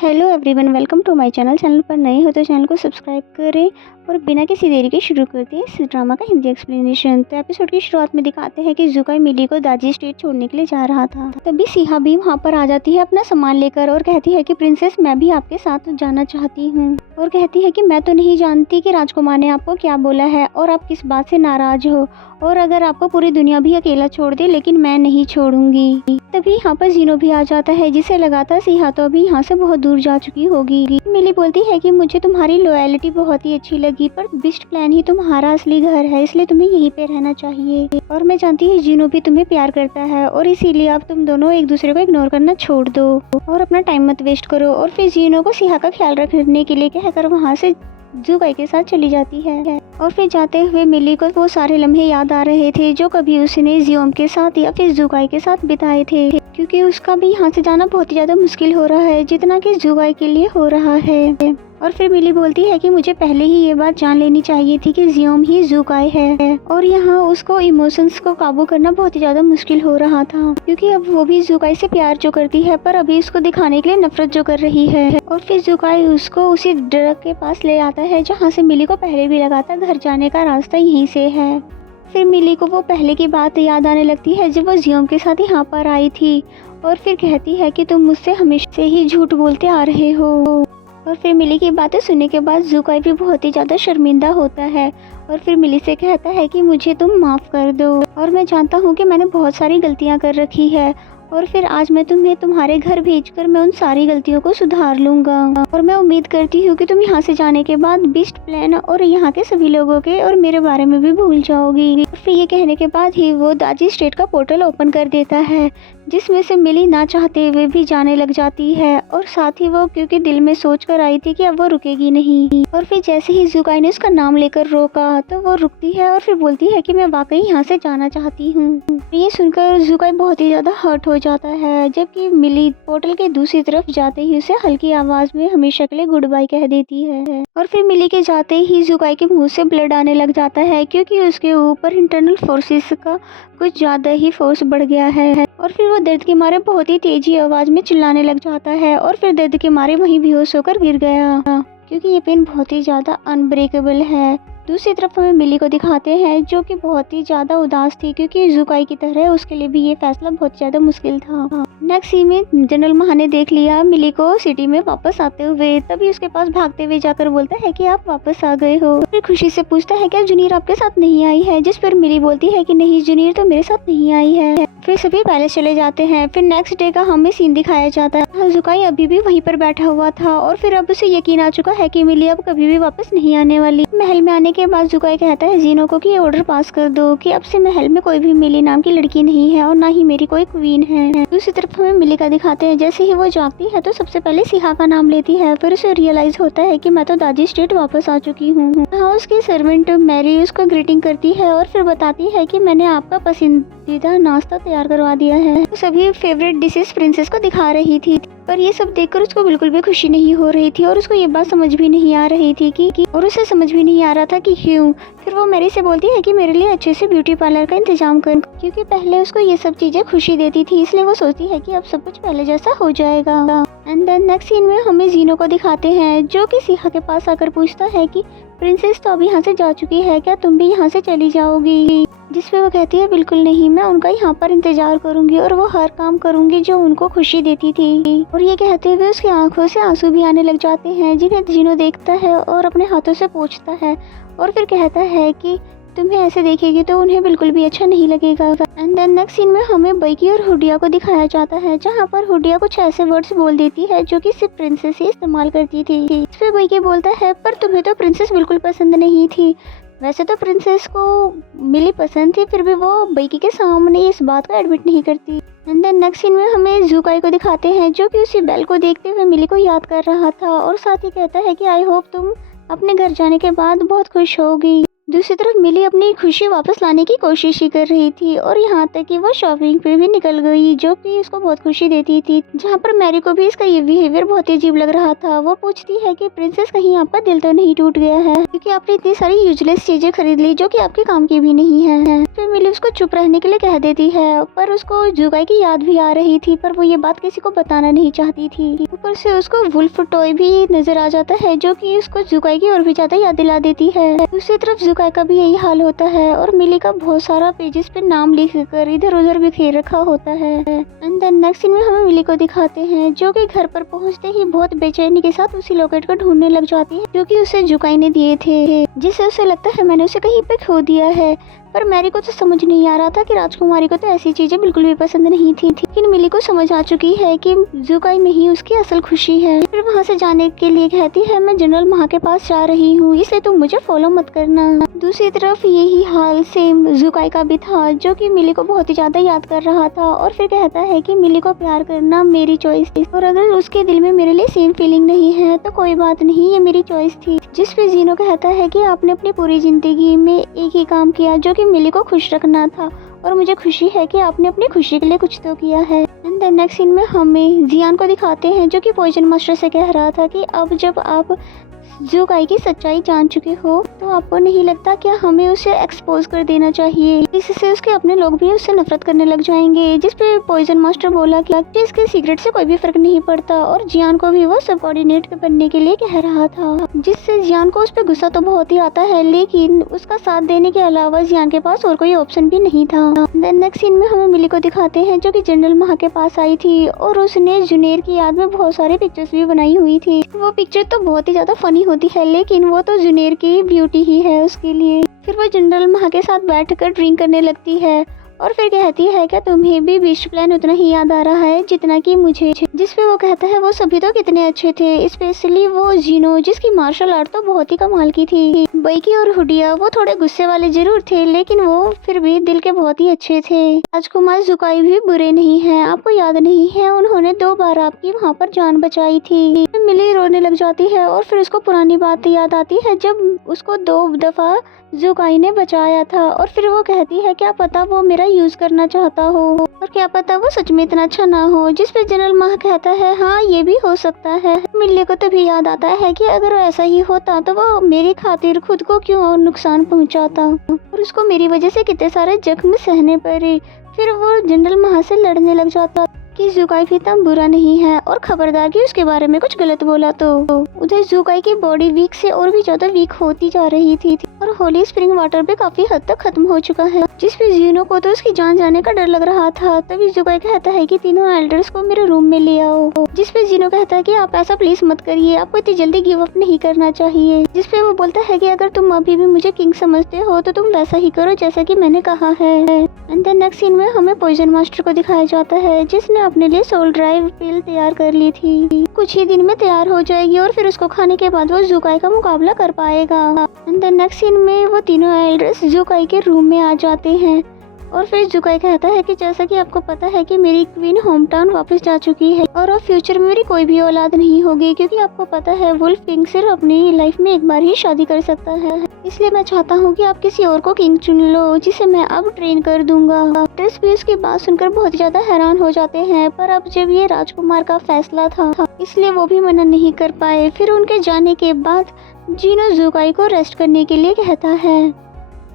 Hello everyone, welcome to my channel पर नए हो तो चैनल को सब्सक्राइब करें और बिना किसी देरी के शुरू करते हैं इस ड्रामा का हिंदी एक्सप्लेनेशन। तो एपिसोड की शुरुआत में दिखाते हैं कि जुकाई मिली को दाजी स्टेट छोड़ने के लिए जा रहा था। तभी सिहा भी वहाँ पर आ जाती है अपना सामान लेकर और कहती है कि प्रिंसेस, मैं भी आपके साथ जाना चाहती हूँ। और कहती है कि मैं तो नहीं जानती कि राजकुमार ने आपको क्या बोला है और आप किस बात से नाराज हो, और अगर आपको पूरी दुनिया भी अकेला छोड़ दे लेकिन मैं नहीं छोड़ूंगी। तभी यहाँ पर जीनो भी आ जाता है, जिसे लगा था सिहा तो अभी यहाँ से बहुत दूर जा चुकी होगी। मिली बोलती है कि मुझे तुम्हारी लॉयल्टी बहुत ही अच्छी लगी, पर बिस्ट प्लान ही तुम्हारा असली घर है, इसलिए तुम्हें यहीं पे रहना चाहिए। और मैं जानती हूँ जीनो भी तुम्हें प्यार करता है और इसीलिए अब तुम दोनों एक दूसरे को इग्नोर करना छोड़ दो और अपना टाइम मत वेस्ट करो। और फिर जीनो को सिहा का ख्याल रखने के लिए कहकर वहाँ से जुकाई के साथ चली जाती है। और फिर जाते हुए मिली को वो सारे लम्हे याद आ रहे थे जो कभी उसने जियोम के साथ या फिर जुकाई के साथ बिताए थे, क्योंकि उसका भी यहाँ से जाना बहुत ही ज्यादा मुश्किल हो रहा है जितना कि जुकाई के लिए हो रहा है। और फिर मिली बोलती है कि मुझे पहले ही ये बात जान लेनी चाहिए थी कि जियोम ही जुकाई है, और यहाँ उसको इमोशंस को काबू करना बहुत ही ज्यादा मुश्किल हो रहा था, क्योंकि अब वो भी जुकाई से प्यार जो करती है पर अभी उसको दिखाने के लिए नफरत जो कर रही है। और फिर जुकाई उसको उसी ड्रग के पास ले आता है जहाँ से मिली को पहले भी लगा था घर जाने का रास्ता यहीं से है। फिर मिली को वो पहले की बात याद आने लगती है जब वो जियोम के साथ यहाँ पर आई थी, और फिर कहती है कि तुम मुझसे हमेशा से ही झूठ बोलते आ रहे हो। और फिर मिली की बातें सुनने के बाद जुकाई भी बहुत ही ज़्यादा शर्मिंदा होता है और फिर मिली से कहता है कि मुझे तुम माफ़ कर दो, और मैं जानता हूँ कि मैंने बहुत सारी गलतियाँ कर रखी है, और फिर आज मैं तुम्हें तुम्हारे घर भेजकर मैं उन सारी गलतियों को सुधार लूँगा। और मैं उम्मीद करती हूँ कि तुम यहाँ से जाने के बाद बिस्ट प्लान और यहाँ के सभी लोगों के और मेरे बारे में भी भूल जाओगी। फिर ये कहने के बाद ही वो दाजी स्टेट का पोर्टल ओपन कर देता है, जिसमें से मिली ना चाहते हुए भी जाने लग जाती है, और साथ ही वो क्योंकि दिल में सोच कर आई थी कि अब वो रुकेगी नहीं। और फिर जैसे ही जुकाई ने उसका नाम लेकर रोका तो वो रुकती है और फिर बोलती है कि मैं वाकई यहाँ से जाना चाहती हूँ। ये सुनकर जुकाई बहुत ही ज़्यादा हर्ट हो जाता है, जबकि मिली पोर्टल के दूसरी तरफ जाते ही उसे हल्की आवाज़ में हमेशा के लिए गुड बाय कह देती है। और फिर मिली के जाते ही जुकाई के मुँह से ब्लड आने लग जाता है, क्योंकि उसके ऊपर इंटरनल फोर्सेस का कुछ ज़्यादा ही फोर्स बढ़ गया है। और फिर वो दर्द के मारे बहुत ही तेजी आवाज़ में चिल्लाने लग जाता है और फिर दर्द के मारे वहीं बेहोश होकर गिर गया, क्योंकि ये पेन बहुत ही ज़्यादा अनब्रेकेबल है। दूसरी तरफ हमें मिली को दिखाते हैं जो कि बहुत ही ज़्यादा उदास थी, क्योंकि जुकाई की तरह उसके लिए भी ये फैसला बहुत ज़्यादा मुश्किल था। नेक्स्ट सीन में जनरल महा ने देख लिया मिली को सिटी में वापस आते हुए, तभी उसके पास भागते हुए जाकर बोलता है कि आप वापस आ गए हो। फिर खुशी से पूछता है क्या जूनियर आपके साथ नहीं आई है, जिस पर मिली बोलती है कि नहीं, जूनियर तो मेरे साथ नहीं आई है। फिर सभी पैलेस चले जाते हैं। फिर नेक्स्ट डे का हमें सीन दिखाया जाता है, जुकाई अभी भी वहीं पर बैठा हुआ था और फिर अब उसे यकीन आ चुका है कि मिली अब कभी भी वापस नहीं आने वाली। महल में आने के बाद जुकाई कहता है जीनो को कि ये ऑर्डर पास कर दो कि अब से महल में कोई भी मिली नाम की लड़की नहीं है और ना ही मेरी कोई क्वीन है। दूसरी तरफ हमें मिली का दिखाते हैं, जैसे ही वो जागती है तो सबसे पहले सिहा का नाम लेती है। फिर उसे रियलाइज होता है कि मैं तो दादी स्टेट वापस आ चुकी हूँ। हाँ, उसकी सर्वेंट मैरी उसको ग्रीटिंग करती है और फिर बताती है कि मैंने आपका पसंदीदा नाश्ता तैयार करवा दिया है। तो सभी फेवरेट डिशेस प्रिंसेस को दिखा रही थी, पर ये सब देखकर उसको बिल्कुल भी खुशी नहीं हो रही थी और उसको ये बात समझ भी नहीं आ रही थी कि और उसे समझ भी नहीं आ रहा था कि क्यों। फिर वो मैरी से बोलती है कि मेरे लिए अच्छे से ब्यूटी पार्लर का इंतजाम कर, क्योंकि पहले उसको ये सब चीजें खुशी देती थी, इसलिए वो सोचती है कि अब सब कुछ पहले जैसा हो जाएगा। एंड देन नेक्स्ट सीन में हमें जीनो को दिखाते हैं जो कि सिहा के पास आकर पूछता है कि प्रिंसेस तो अभी यहाँ से जा चुकी है, क्या तुम भी यहाँ से चली जाओगी? जिस पे वो कहती है बिल्कुल नहीं, मैं उनका यहाँ पर इंतजार करूंगी और वो हर काम करूंगी जो उनको खुशी देती थी। और ये कहते हुए उसकी आंखों से आंसू भी आने लग जाते हैं, जिन्हें जीनो देखता है और अपने हाथों से पोंछता है और फिर कहता है कि तुम्हें ऐसे देखेगी तो उन्हें बिल्कुल भी अच्छा नहीं लगेगा। एंड देन नेक्स्ट सीन में हमें बैकी और हुडिया को दिखाया जाता है, जहाँ पर हुडिया कुछ ऐसे वर्ड्स बोल देती है जो कि सिर्फ प्रिंसेस ही इस्तेमाल करती थी। इस पे बैकी बोलता है पर तुम्हें तो प्रिंसेस बिल्कुल पसंद नहीं थी। वैसे तो प्रिंसेस को मिली पसंद थी, फिर भी वो बैकी के सामने इस बात को एडमिट नहीं करती। एंड देन नेक्स्ट सीन में हमें जुकाई को दिखाते हैं जो कि उसी बेल को देखते हुए मिली को याद कर रहा था और साथ ही कहता है कि आई होप तुम अपने घर जाने के बाद बहुत खुश होगी। दूसरी तरफ मिली अपनी खुशी वापस लाने की कोशिश ही कर रही थी और यहाँ तक कि वो शॉपिंग पे भी निकल गई, जो कि उसको बहुत खुशी देती थी। जहाँ पर मैरी को भी इसका ये बिहेवियर बहुत ही अजीब लग रहा था। वो पूछती है कि प्रिंसेस, कहीं आपका दिल तो नहीं टूट गया है, क्योंकि आपने इतनी सारी यूजलेस चीजें खरीद ली जो कि आपके काम की भी नहीं है। फिर मिली उसको चुप रहने के लिए कह देती है, पर उसको जुगाई की याद भी आ रही थी, पर वो ये बात किसी को बताना नहीं चाहती थी। ऊपर से उसको वुल्फ टॉय भी नजर आ जाता है, जो कि उसको जुगाई की और भी ज्यादा याद दिला देती है। दूसरी तरफ जुगाई का भी यही हाल होता है और मिली का बहुत सारा पेजेस पे नाम लिख कर इधर उधर बिखेर रखा होता है। एंड देन नेक्स्ट सीन में हमें मिली को दिखाते हैं, जो कि घर पर पहुंचते ही बहुत बेचैनी के साथ उसी लॉकेट को ढूंढने लग जाती है, जो कि उसे जुगाई ने दिए थे, जिससे उसे लगता है मैंने उसे कहीं पे खो दिया है। पर मैरी को तो समझ नहीं आ रहा था कि राजकुमारी को तो ऐसी चीजें बिल्कुल भी पसंद नहीं थी, लेकिन मिली को समझ आ चुकी है कि जुगाई में ही उसकी असल खुशी है। फिर वहाँ से जाने के लिए कहती है, मैं जनरल महा के पास जा रही हूँ, इसलिए तुम मुझे फॉलो मत करना। दूसरी तरफ यही हाल सेम जुगाई का भी था, जो कि मिली को बहुत ही ज्यादा याद कर रहा था और फिर कहता है कि मिली को प्यार करना मेरी चॉइस थी, और अगर उसके दिल में मेरे लिए सेम फीलिंग नहीं है तो कोई बात नहीं, ये मेरी चॉइस थी। जिस पे जीनो कहता है कि आपने अपनी पूरी जिंदगी में एक ही काम किया, जो कि मिली को खुश रखना था, और मुझे खुशी है कि आपने अपनी खुशी के लिए कुछ तो किया है। एंड देन नेक्स्ट सीन में हमें जियान को दिखाते हैं, जो कि पॉइजन मास्टर से कह रहा था कि अब जब आप जुगाई की सच्चाई जान चुके हो तो आपको नहीं लगता क्या हमें उसे एक्सपोज कर देना चाहिए, इससे उसके अपने लोग भी उससे नफरत करने लग जाएंगे। जिस पे पॉइजन मास्टर बोला कि इसके सीक्रेट से कोई भी फर्क नहीं पड़ता, और जियान को भी वो सबऑर्डिनेट बनने के लिए कह रहा था, जिससे जियान को उस पर गुस्सा तो बहुत ही आता है, लेकिन उसका साथ देने के अलावा जियान के पास और कोई ऑप्शन भी नहीं था। देन नेक्स्ट सीन में हमें मिली को दिखाते हैं, जो कि जनरल महा के पास आई थी और उसने जुनेर की याद में बहुत सारे पिक्चर्स भी बनाई हुई थी। वो पिक्चर तो बहुत ही ज्यादा फनी होती है, लेकिन वो तो जुनेर की ब्यूटी ही है उसके लिए। फिर वो जनरल महा के साथ बैठकर ड्रिंक करने लगती है और फिर कहती है क्या तुम्हें भी बिस्ट प्लान उतना ही याद आ रहा है जितना कि मुझे। जिस पे वो कहता है वो सभी तो कितने अच्छे थे, स्पेशली वो जीनो, जिसकी मार्शल आर्ट तो बहुत ही कमाल की थी। बैकी और हुडिया वो थोड़े गुस्से वाले जरूर थे, लेकिन वो फिर भी दिल के बहुत ही अच्छे थे। राजकुमार जुकाई भी बुरे नहीं है, आपको याद नहीं है उन्होंने 2 बार आपकी वहाँ पर जान बचाई थी। मिली रोने लग जाती है और फिर उसको पुरानी बात याद आती है जब उसको 2 दफा जुकाई ने बचाया था, और फिर वो कहती है क्या पता वो मेरा यूज करना चाहता हो, और क्या पता वो सच में इतना अच्छा ना हो। जिस पे जनरल महा कहता है हाँ ये भी हो सकता है। मिल्ली को तभी याद आता है कि अगर ऐसा ही होता तो वो मेरी खातिर खुद को क्यों नुकसान पहुंचाता, और उसको मेरी वजह से कितने सारे जख्म सहने पड़े। फिर वो जनरल महा से लड़ने लग जाता कि जुकाई भी इतना बुरा नहीं है, और खबरदार कि उसके बारे में कुछ गलत बोला तो। उधर जुकाई की बॉडी वीक से और भी ज्यादा वीक होती जा रही थी और होली स्प्रिंग वाटर भी काफी हद तक खत्म हो चुका है, जिस पे जीनो को तो उसकी जान जाने का डर लग रहा था। तभी जुकाई कहता है कि तीनों एल्डर्स को मेरे रूम में ले आओ, जिस पे जीनो कहता है कि आप ऐसा प्लीज मत करिए, आपको इतनी जल्दी गिव अप नहीं करना चाहिए। जिस पे वो बोलता है कि अगर तुम अभी भी मुझे किंग समझते हो तो तुम वैसा ही करो जैसा कि मैंने कहा है। एंड देन नेक्स्ट सीन में हमें पॉइजन मास्टर को दिखाया जाता है, जिसने अपने लिए सोल ड्राइव पिल तैयार कर ली थी, कुछ ही दिन में तैयार हो जाएगी और फिर उसको खाने के बाद वो जुकाई का मुकाबला कर पाएगा। एंड देन नेक्स्ट सीन में वो तीनों एल्डर्स जुकाई के रूम में आ जाते हैं, और फिर जुकाई कहता है कि जैसा कि आपको पता है कि मेरी क्वीन होम टाउन वापस जा चुकी है और अब फ्यूचर में मेरी कोई भी औलाद नहीं होगी, क्योंकि आपको पता है वुल्फ किंग सिर्फ अपनी लाइफ में एक बार ही शादी कर सकता है। इसलिए मैं चाहता हूँ कि आप किसी और को किंग चुन लो, जिसे मैं अब ट्रेन कर दूंगा। ड्रेस भी उसकी बात सुनकर बहुत ज्यादा हैरान हो जाते हैं, पर अब जब ये राजकुमार का फैसला था इसलिए वो भी मना नहीं कर पाए। फिर उनके जाने के बाद जीनो जुकाई को रेस्ट करने के लिए कहता है,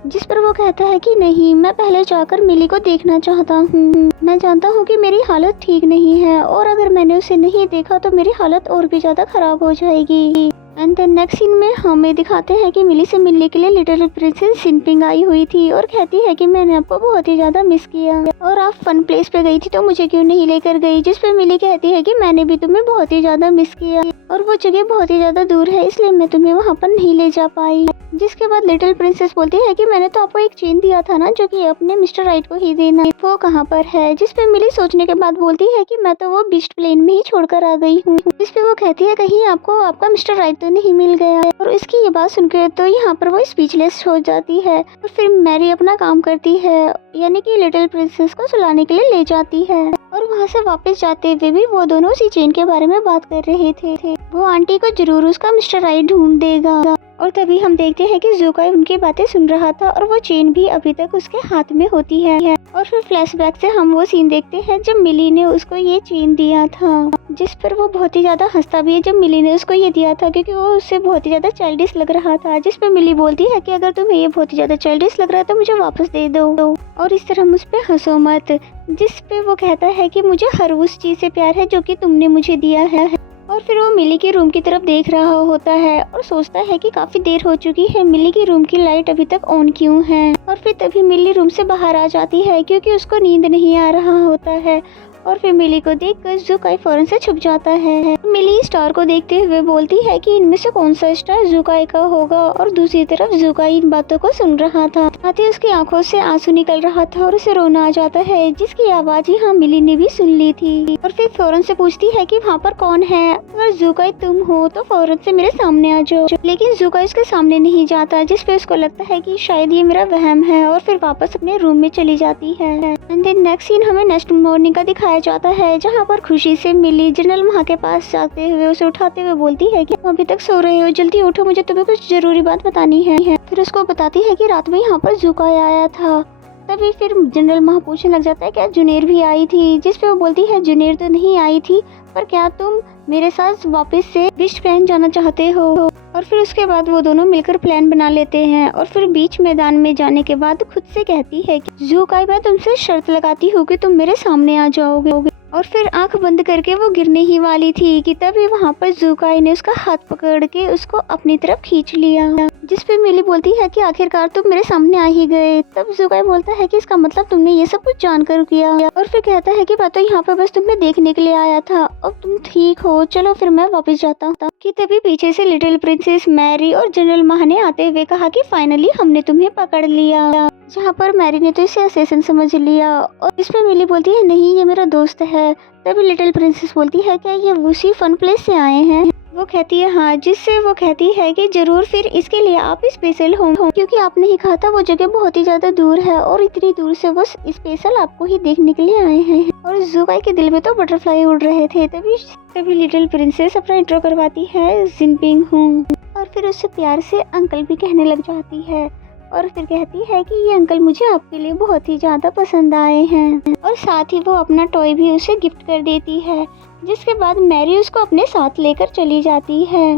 जिस पर वो कहता है कि नहीं, मैं पहले जाकर मिली को देखना चाहता हूँ। मैं जानता हूँ कि मेरी हालत ठीक नहीं है और अगर मैंने उसे नहीं देखा तो मेरी हालत और भी ज्यादा खराब हो जाएगी। एंड देन नेक्स्ट सीन में हमें दिखाते हैं कि मिली से मिलने के लिए लिटिल प्रिंसेस सिनपिंग आई हुई थी और कहती है कि मैंने आपको बहुत ही ज्यादा मिस किया और आप फन प्लेस पे गई थी तो मुझे क्यों नहीं लेकर गई। जिस पे मिली कहती है कि मैंने भी तुम्हें बहुत ही ज्यादा मिस किया और वो जगह बहुत ही ज्यादा दूर है इसलिए मैं तुम्हें वहाँ पर नहीं ले जा पाई। जिसके बाद लिटिल प्रिंसेस बोलती है कि मैंने तो आपको एक चेन दिया था ना जो कि अपने मिस्टर राइट को ही देना, वो कहाँ पर है। जिस पे मिली सोचने के बाद बोलती है कि मैं तो वो बीस्ट प्लेन में ही छोड़कर आ गई हूँ। जिस पे वो कहती है कहीं आपको आपका मिस्टर राइट तो नहीं मिल गया। और इसकी ये बात सुनकर तो यहाँ पर वो स्पीचलेस हो जाती है और फिर मैरी अपना काम करती है, यानी कि लिटिल प्रिंसेस को सुलाने के लिए ले जाती है। और वहाँ से वापस जाते हुए भी वो दोनों उसी चेन के बारे में बात कर रहे थे। वो आंटी को जरूर उसका मिस्टर राइट ढूंढ देगा। और तभी हम देखते हैं कि जुकाई उनकी बातें सुन रहा था और वो चेन भी अभी तक उसके हाथ में होती है। और फिर फ्लैशबैक से हम वो सीन देखते हैं जब मिली ने उसको ये चेन दिया था, जिस पर वो बहुत ही ज्यादा हंसता भी है जब मिली ने उसको ये दिया था, क्योंकि वो उससे बहुत ही ज्यादा चाइल्डिश लग रहा था। जिस पर मिली बोलती है कि अगर तुम्हें ये बहुत ही ज्यादा चाइल्डिश लग रहा है तो मुझे वापस दे दो और इस तरह मुझ पे हंसो मत। जिस पे वो कहता है कि मुझे हर उस चीज से प्यार है जो कि तुमने मुझे दिया है। और फिर वो मिली के रूम की तरफ देख रहा होता है और सोचता है कि काफी देर हो चुकी है, मिली की रूम की लाइट अभी तक ऑन क्यों है। और फिर तभी मिली रूम से बाहर आ जाती है क्योंकि उसको नींद नहीं आ रहा होता है। और फिर मिली को देखकर जुकाई फौरन से छुप जाता है। मिली स्टार को देखते हुए बोलती है कि इनमें से कौन सा स्टार जुकाई का होगा, और दूसरी तरफ जुकाई इन बातों को सुन रहा था। साथ ही उसकी आंखों से आंसू निकल रहा था और उसे रोना आ जाता है, जिसकी आवाज यहाँ मिली ने भी सुन ली थी। और फिर फौरन से पूछती है कि वहाँ पर कौन है, अगर जुकाई तुम हो तो फौरन से मेरे सामने आ जाओ। लेकिन जुकाई उसके सामने नहीं जाता, जिसपे उसको लगता है कि शायद ये मेरा वहम है, और फिर वापस अपने रूम में चली जाती है। एंड देन नेक्स्ट सीन हमें नेक्स्ट मॉर्निंग का दिखाया जाता है, जहाँ पर खुशी से मिली जनरल माँ के पास जाते हुए उसे उठाते हुए बोलती है कि तुम अभी तक सो रहे हो, जल्दी उठो, मुझे तुम्हें कुछ जरूरी बात बतानी है। फिर उसको बताती है कि रात में यहाँ पर जुकाई आया था। तभी फिर जनरल माँ पूछने लग जाता है क्या जुनेर भी आई थी, जिस पे वो बोलती है जुनेर तो नहीं आई थी, पर क्या तुम मेरे साथ वापस से विश्व प्लान जाना चाहते हो। और फिर उसके बाद वो दोनों मिलकर प्लान बना लेते हैं। और फिर बीच मैदान में जाने के बाद खुद से कहती है कि जुकाई मैं तुमसे शर्त लगाती हूँ कि तुम मेरे सामने आ जाओगे। और फिर आंख बंद करके वो गिरने ही वाली थी कि तभी वहाँ पर जुकाई ने उसका हाथ पकड़ के उसको अपनी तरफ खींच लिया, जिस पे मिली बोलती है कि आखिरकार तुम मेरे सामने आ ही गए। तब जुकाई बोलता है कि इसका मतलब तुमने ये सब कुछ जानकर किया। और फिर कहता है कि मैं तो यहाँ पर बस तुम्हें देखने के लिए आया था, अब तुम ठीक हो, चलो फिर मैं वापस जाता हूँ। कि तभी पीछे से लिटिल प्रिंसेस मैरी और जनरल माह ने आते हुए कहा कि फाइनली हमने तुम्हें पकड़ लिया, जहाँ पर मैरी ने तो इसे असेसिन समझ लिया। और इसमें मिली बोलती है नहीं ये मेरा दोस्त है। तभी लिटिल प्रिंसेस बोलती है क्या ये उसी फन प्लेस से आए हैं। वो कहती है हाँ, जिससे वो कहती है कि जरूर फिर इसके लिए आप स्पेशल हो, क्योंकि आपने ही कहा था वो जगह बहुत ही ज्यादा दूर है और इतनी दूर से वो स्पेशल आपको ही देखने के लिए आए हैं। और जुकाई के दिल में तो बटरफ्लाई उड़ रहे थे। तभी लिटिल प्रिंसेस अपना इंट्रो करवाती है जिनपिंग हूँ, और फिर उससे प्यार से अंकल भी कहने लग जाती है। और फिर कहती है कि ये अंकल मुझे आपके लिए बहुत ही ज़्यादा पसंद आए हैं, और साथ ही वो अपना टॉय भी उसे गिफ्ट कर देती है, जिसके बाद मैरी उसको अपने साथ लेकर चली जाती है।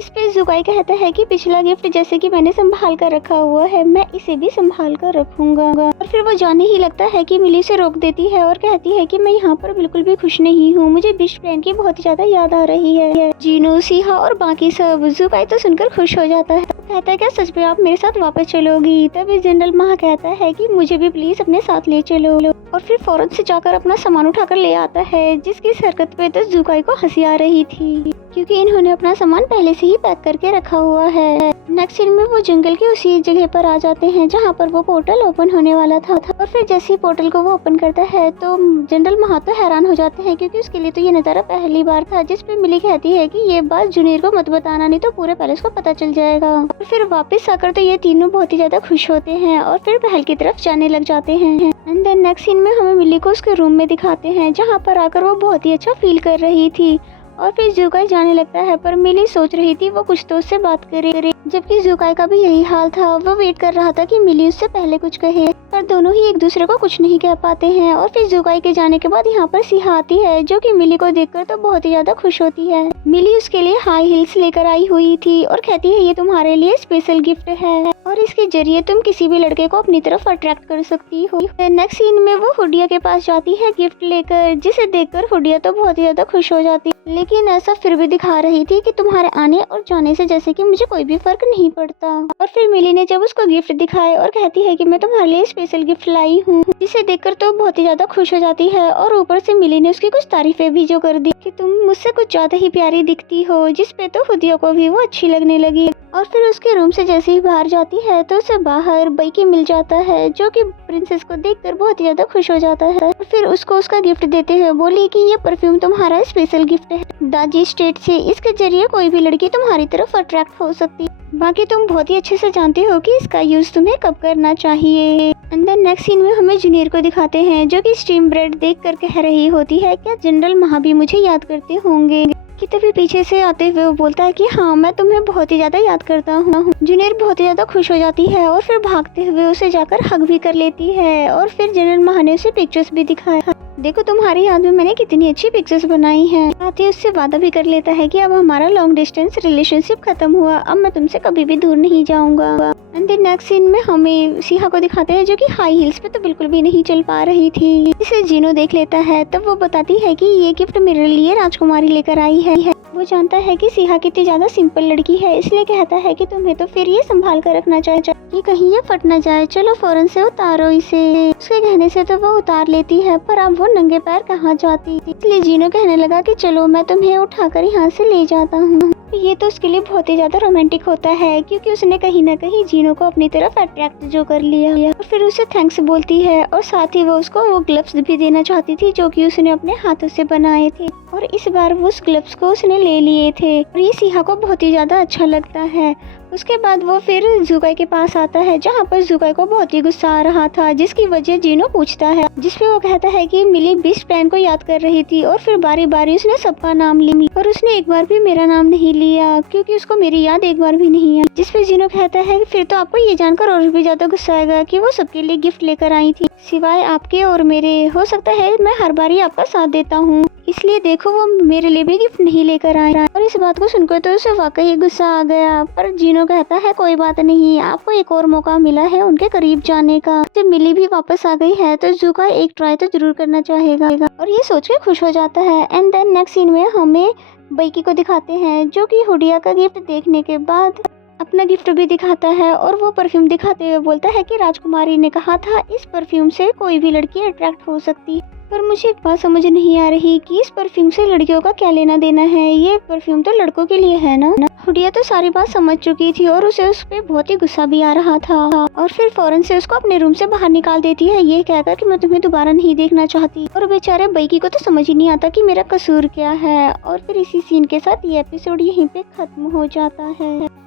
इस पे जुकाई कहता है कि पिछला गिफ्ट जैसे कि मैंने संभाल कर रखा हुआ है, मैं इसे भी संभाल कर रखूंगा। और फिर वो जाने ही लगता है कि मिली से रोक देती है और कहती है कि मैं यहाँ पर बिल्कुल भी खुश नहीं हूँ, मुझे विश्व प्लान की बहुत ही ज्यादा याद आ रही है, जीनो, सिहा और बाकी सब। जुकाई तो सुनकर खुश हो जाता है, कहता है क्या सच में आप मेरे साथ वापस चलोगी। तभी जनरल माह कहता है कि मुझे भी प्लीज अपने साथ ले चलो, और फिर फौरन से जाकर अपना सामान उठाकर ले आता है, जिसकी हरकत पे तो जुकाई को हंसी आ रही थी, क्योंकि इन्होंने अपना सामान पहले से ही पैक करके रखा हुआ है। नेक्स्ट सीन में वो जंगल की उसी जगह पर आ जाते हैं जहाँ पर वो पोर्टल ओपन होने वाला था। और फिर जैसे ही पोर्टल को वो ओपन करता है तो जनरल माह तो हैरान हो जाते हैं, क्योंकि उसके लिए तो ये नज़ारा पहली बार था। जिस पे मिली कहती है कि ये बात जुनेर को मत बताना, नहीं तो पूरे पैलेस को पता चल जाएगा। और फिर वापस आकर तो ये तीनों बहुत ही ज्यादा खुश होते हैं और फिर महल की तरफ जाने लग जाते हैं। एंड देन नेक्स्ट सीन में हमें मिली को उसके रूम में दिखाते हैं, जहाँ पर आकर वो बहुत ही अच्छा फील कर रही थी। और फिर जुकाई जाने लगता है, पर मिली सोच रही थी वो कुछ तो उससे बात करे, जबकि जुकाई का भी यही हाल था। वो वेट कर रहा था कि मिली उससे पहले कुछ कहे, पर दोनों ही एक दूसरे को कुछ नहीं कह पाते हैं। और फिर जुकाई के जाने के बाद यहाँ पर सिहा आती है, जो कि मिली को देखकर तो बहुत ही ज्यादा खुश होती है। मिली उसके लिए हाई हील्स लेकर आई हुई थी और कहती है ये तुम्हारे लिए स्पेशल गिफ्ट है, और इसके जरिए तुम किसी भी लड़के को अपनी तरफ अट्रैक्ट कर सकती हो। नेक्स्ट सीन में वो हुडिया के पास जाती है गिफ्ट लेकर, जिसे देखकर हुडिया तो बहुत ही ज्यादा खुश हो जाती, लेकिन ऐसा फिर भी दिखा रही थी कि तुम्हारे आने और जाने से जैसे कि मुझे कोई भी फर्क नहीं पड़ता। और फिर मिली ने जब उसको गिफ्ट दिखाए और कहती है कि मैं तुम्हारे लिए स्पेशल गिफ्ट लाई हूँ, जिसे देखकर तो बहुत ही ज्यादा खुश हो जाती है। और ऊपर से मिली ने उसकी कुछ तारीफें भी जो कर दी कि तुम मुझसे कुछ ज्यादा ही प्यारी दिखती हो, जिसपे तो हुडिया को भी वो अच्छी लगने लगी। और फिर उसके रूम से जैसे ही बाहर जाती है तो उसे बाहर बैकी मिल जाता है, जो कि प्रिंसेस को देखकर बहुत ही ज्यादा खुश हो जाता है। और फिर उसको उसका गिफ्ट देते हुए बोली कि ये परफ्यूम तुम्हारा स्पेशल गिफ्ट है दाजी स्टेट से, इसके जरिए कोई भी लड़की तुम्हारी तरफ अट्रैक्ट हो सकती है, बाकी तुम बहुत ही अच्छे से जानते हो कि इसका यूज तुम्हें कब करना चाहिए। एंड देन नेक्स्ट सीन में हमें जुनेर को दिखाते हैं, जो कि स्टीम ब्रेड देख कर कह रही होती है क्या जनरल माह भी मुझे याद करते होंगे, कि तभी पीछे से आते हुए वो बोलता है कि हाँ मैं तुम्हें बहुत ही ज़्यादा याद करता हूँ। जूनियर बहुत ही ज़्यादा खुश हो जाती है और फिर भागते हुए उसे जाकर हग भी कर लेती है और फिर जनरल माह ने उसे पिक्चर्स भी दिखाया। देखो तुम्हारी याद में मैंने कितनी अच्छी पिक्चर्स बनाई हैं। साथ ही उससे वादा भी कर लेता है कि अब हमारा लॉन्ग डिस्टेंस रिलेशनशिप खत्म हुआ, अब मैं तुमसे कभी भी दूर नहीं जाऊंगा। एंड देन नेक्स्ट सीन में हमें सिहा को दिखाते हैं जो कि हाई हील्स पे तो बिल्कुल भी नहीं चल पा रही थी। इसे जीनो देख लेता है तब वो बताती है कि ये गिफ्ट मेरे लिए राजकुमारी लेकर आई है। वो जानता है कि सिहा कितनी ज्यादा सिंपल लड़की है, इसलिए कहता है कि तुम्हें तो फिर ये संभाल कर रखना चाहिए कि कहीं ये फट न जाए। चलो फौरन से उतारो इसे। उसके कहने से तो वो उतार लेती है, पर अब वो नंगे पैर कहाँ जाती। इसलिए जीनो कहने लगा कि चलो मैं तुम्हें उठाकर यहाँ से ले जाता हूँ। ये तो उसके लिए बहुत ही ज्यादा रोमांटिक होता है क्योंकि उसने कहीं ना कहीं जीनो को अपनी तरफ अट्रैक्ट जो कर लिया और फिर उसे थैंक्स बोलती है और साथ ही वो उसको वो ग्लव्स भी देना चाहती थी जो कि उसने अपने हाथों से बनाए थे और इस बार वो उस ग्लव्स को उसने ले लिए थे और ये सिहा को बहुत ही ज्यादा अच्छा लगता है। उसके बाद वो फिर जुकाई के पास आता है जहाँ पर जुकाई को बहुत ही गुस्सा आ रहा था, जिसकी वजह जीनो पूछता है, जिसपे वो कहता है कि मिली बेस्ट फ्रेंड को याद कर रही थी और फिर बारी बारी उसने सबका नाम ली और उसने एक बार भी मेरा नाम नहीं लिया क्योंकि उसको मेरी याद एक बार भी नहीं आई। जिसपे जीनो कहता है फिर तो आपको ये जानकर और भी ज्यादा गुस्सा आएगा कि वो सबके लिए गिफ्ट लेकर आई थी सिवाय आपके और मेरे। हो सकता है मैं हर बार ही आपका साथ देता हूँ, इसलिए देखो वो मेरे लिए भी गिफ्ट नहीं लेकर आए। और इस बात को सुनकर तो उसे वाकई गुस्सा आ गया, पर जीनो कहता है कोई बात नहीं, आपको एक और मौका मिला है उनके करीब जाने का। जब मिली भी वापस आ गई है तो जुका एक ट्राई तो जरूर करना चाहेगा और ये सोच के खुश हो जाता है। एंड देन नेक्स्ट सीन में हमें बैकी को दिखाते हैं जो कि हुडिया का गिफ्ट देखने के बाद अपना गिफ्ट भी दिखाता है और वो परफ्यूम दिखाते हुए बोलता है कि राजकुमारी ने कहा था इस परफ्यूम से कोई भी लड़की अट्रैक्ट हो सकती है। पर मुझे एक बात समझ नहीं आ रही कि इस परफ्यूम से लड़कियों का क्या लेना देना है, ये परफ्यूम तो लड़कों के लिए है ना। हुडिया तो सारी बात समझ चुकी थी और उसे उस पर बहुत ही गुस्सा भी आ रहा था और फिर फौरन से उसको अपने रूम से बाहर निकाल देती है ये कहकर कि मैं तुम्हें दोबारा नहीं देखना चाहती। और बेचारे बैकी को तो समझ ही नहीं आता कि मेरा कसूर क्या है। और फिर इसी सीन के साथ ये एपिसोड यहीं पे खत्म हो जाता है।